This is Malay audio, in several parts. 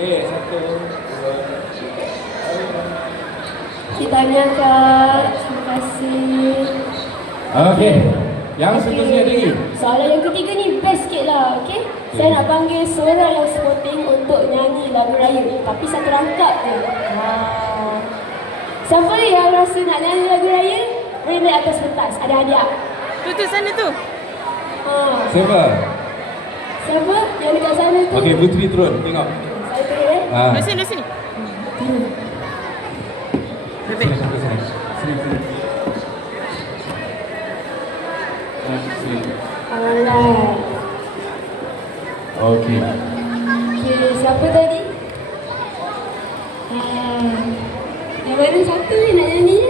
Okey, 1, 2, 3. Kita tanya Kak. Terima kasih. Okey. Yang seterusnya lagi. Soalan yang ketiga ni best sikit lah, okey? Saya nak panggil seorang yang sporting untuk nyanyi lagu raya. Tapi satu rangkap je. Siapa yang rasa nak nyanyi lagu raya? Boleh naik atas pentas. Ada hadiah. Tu sana tu. Siapa? Siapa yang dekat sana tu? Okey, Putri turun. Tengok. Saya turun Di sini, di sini. Bebek. Sini. Alright. Okey. Okey, siapa tadi? Yang mana satu ni nak nyanyi?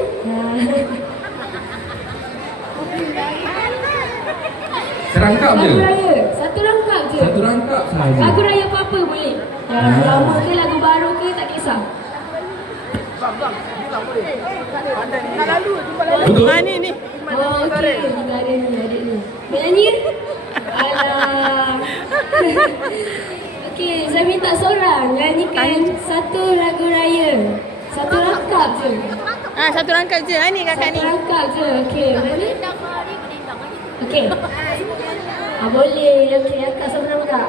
Serangkap je. Lagu raya. Satu rangkap je. Satu rangkap sahaja. Lagu raya apa-apa boleh. Lagu lama ke, lagu baru ke, tak kisah. Betul? Ni. Oh, okey. Negara ni, adik ni. Nak nyanyi? Alah. Okey, saya minta seorang nyanyikan satu lagu raya. Satu rangkap je. Satu rangkap je. Ni kakak ni. Satu rangkap je. Okey, boleh? Okey. Boleh. Okey, akak sama-sama kak.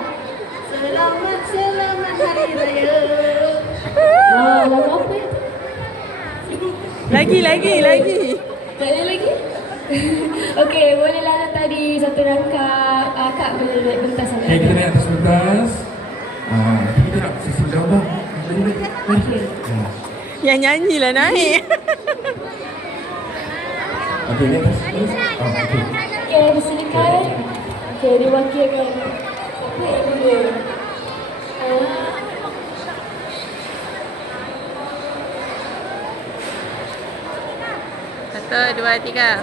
Selamat hari raya. Lagu apa itu? Lagi. Tak ada lagi? Okey, bolehlah tadi satu rangkap. Kak boleh naik pentas sana. Okey, kita naik atas pentas. Kita nak sesi gambar. Okey. Yang nyanyi lah naik. Okey, naik atas pentas. Okey. Okey, bersilakan. Okey, diwakilkan. Siapa yang boleh? Satu, dua, tiga.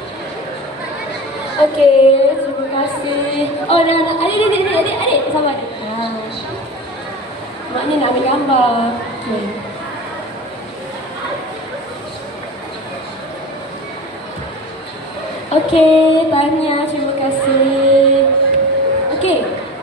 Okey, terima kasih. Oh, nak adik, sabar. Mak ni nak ambil gambar. Okey. Okey, tahniah, terima kasih. Okey.